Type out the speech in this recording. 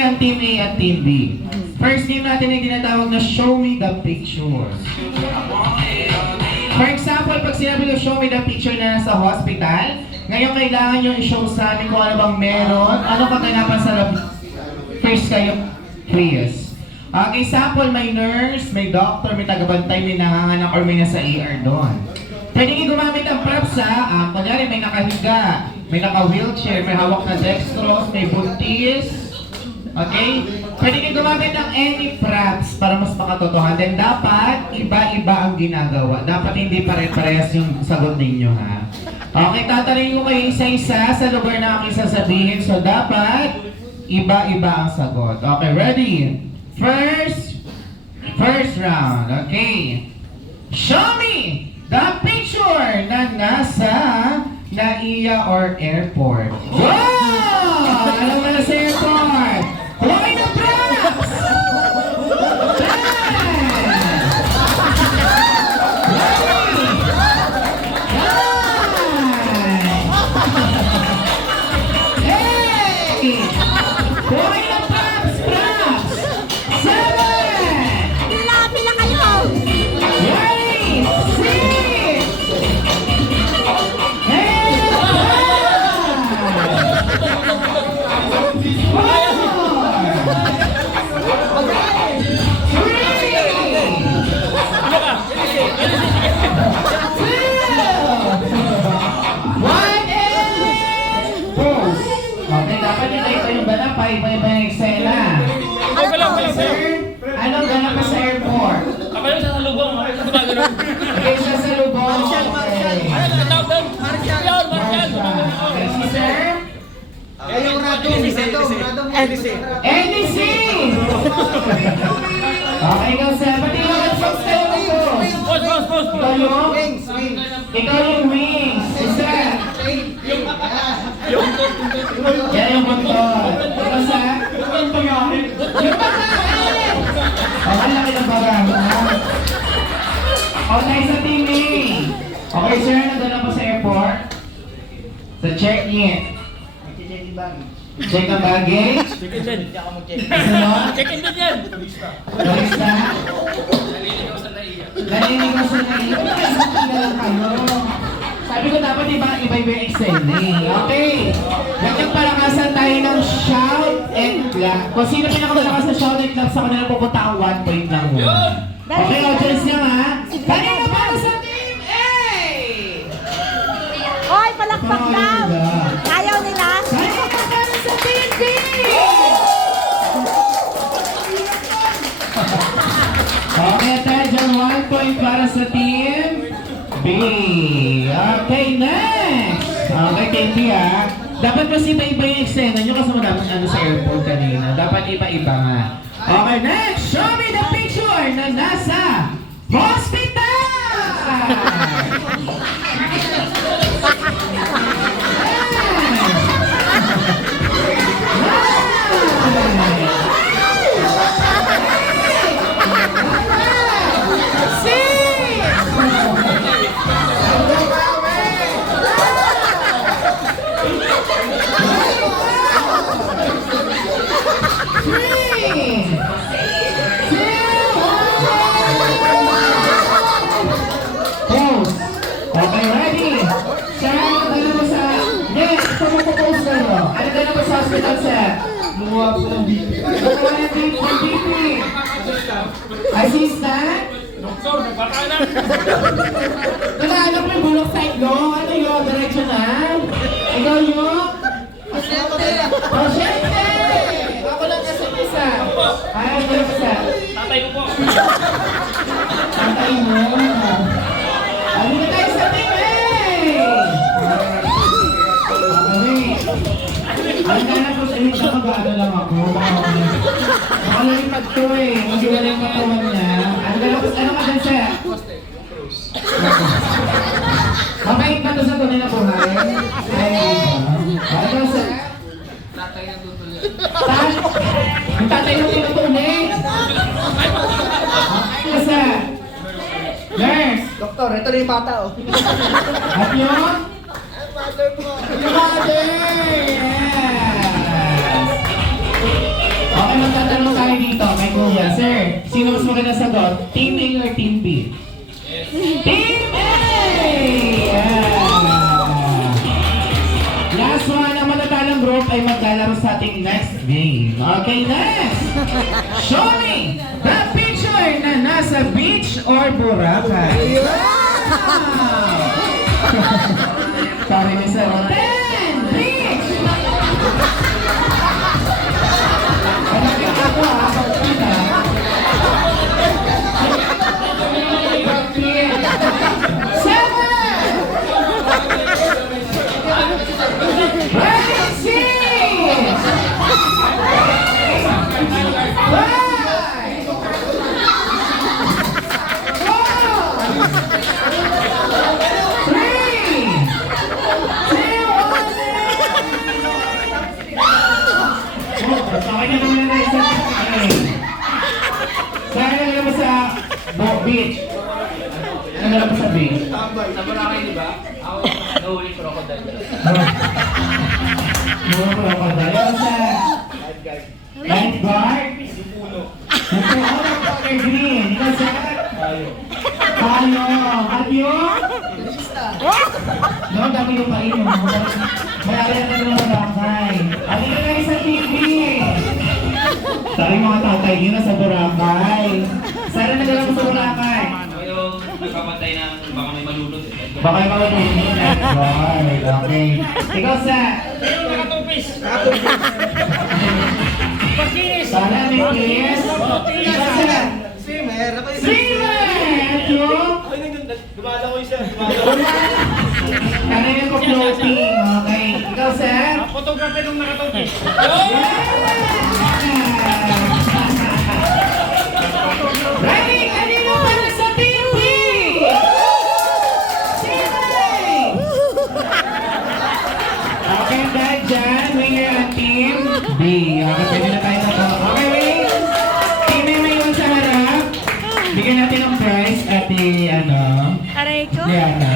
Ang Team A at Team B. First game natin ay tinatawag na Show Me the Picture. For example, pag sinabi ko show me the picture na nasa hospital, ngayon kailangan nyo i-show sa amin kung ano bang meron, ano kaganapan sa lab. First kayo, please. Okay, sample, may nurse, may doctor, may tagabantay, may nanganganak, or may nasa ER doon. Pwede kayo gumamit ang props ha. Kunyari, may nakahiga, may naka-wheelchair, may hawak na dextrose, may buntis. Okay? Pwede kayo gumamit ng any props para mas makatotohan. Then dapat, iba-iba ang ginagawa. Dapat hindi pare-parehas yung sagot ninyo ha. Okay, tatanungin ko kayo isa-isa sa lugar na aking sasabihin. So dapat, iba-iba ang sagot. Okay, ready? First round. Okay. Show me the picture na nasa NAIA or airport. Wow! Alam mo na sa airport. Hoy na props! Hey! Hoy na props! Props! 7! Pila kayo! Ready! 6! Iba-iba yung eksena. Sir, anong ganap ka sa airport? Ako yung sa lubong. Okay, siya sa lubong. Okay. Marshall. Okay, si sir? NDC! Okay, ikaw sir. Pati yung headphones kayo dito. Ikaw yung? Ikaw yung wings. Isa. Yan yung motor. Ikaw sa? Yung pagkain. Yung pagkain! Okay, laki ng barang. Okay, sa team A. Okay, sir, nandun po sa airport. Sa check-in. Check ang baggage. Check-in din. Hindi ako mag-check. Sunod. Check-in din yan. Barista. Naliligaw sa naiya. Naliligaw sa naiya. Hindi lang kayo. Sabi ko dapat iba-iba yung eksena eh. Okay. Ganyan palakasan tayo ng shout and clap. Kung sino pinakamalakas sa shout and clap sa kanila pupunta ang 1 point lang mo. Okay, audience niya ha. Kanina para sa Team A! Hoy, palakpak daw! Ayaw nila? Kanina para sa Team B! Okay, tayo dyan 1 point para sa Team B. Okay, next! Okay, thank you ha. Dapat kasi iba-iba yung eksena nyo kasi dapat ano sa airport kanina. Dapat iba-iba nga. Okay, next! Show me the picture na nasa hospital! Okay, ready? Sir, ano mo sa... Yes, pumupupose kayo. Ano ka na mo sa hospital, sir? Lumuha po ng BP. Lumuha ng BP. Assistant? Doktor, nagpakanan. Nakahanap mo yung bulok side lo? Ano yun? Diretso na? Ikaw yun? Pasyente! Ako lang kasi isa. Ay, ako lang isa. Tatay ko po. Tatay mo. Ano na tayo sa team A? Ang ganap ko sa inyo, mag-ano lang ako. Makalipad to eh. Mag-iwala yung katawan niya. Ang ganap ko, ano ka dyan sir? Mabait ba ito sa tunay na buhay? Ay, ano sir? Tatay na tutuloy. Yung tatay na tinutuloy? Ano sir? Nurse! Doktor, ito na yung bata oh. At yun? Mother mo. Yung mother! Yes! Okay, magtatanong tayo dito kay Kuya. Sir, sino mas maganda sagot? Team A or Team B? Team A! Yeah! Last one, ang matatalang group ay maglalaro sa ating next game. Okay, next! Show me the picture na nasa beach or Boracay. Wow! Sorry, Mr. 10! Beach! Palagyan ako ha, pagkita. Beach. Ano na lang sa beach? Sa Boracay, di ba? Ako yung nahuli crocodile. Mga crocodile. Ano sa lifeguard? Ito, color green. Ikaw sa? Tayo. At yung? No, dami yung painom. May ariyan na naman Boracay. Alin na sa TV. Sorry mga tatay, yun na sa Boracay. Sana nagalaw sa Boracay. Yung nagpapatay ng baka may malulot. Baka yung mga tulong. Right, okay. Ikaw sa? Yung nakatupis. Pagkinis. Sana may kiss. Ikaw sa? Swimmer, ako yung Swimmer! At yung? Gumala ko isa. Kanina ko floating. Okay. Ikaw sa? Photography nung nakatupis. Ready? Kanino para sa Team B? Simay! Okay, dahil dyan, winner ang Team B. Okay, pwede na tayo na po. Okay, wait. Team A may iwan sa harap. Bigyan natin ng prize at ano, Aray ko. Diana.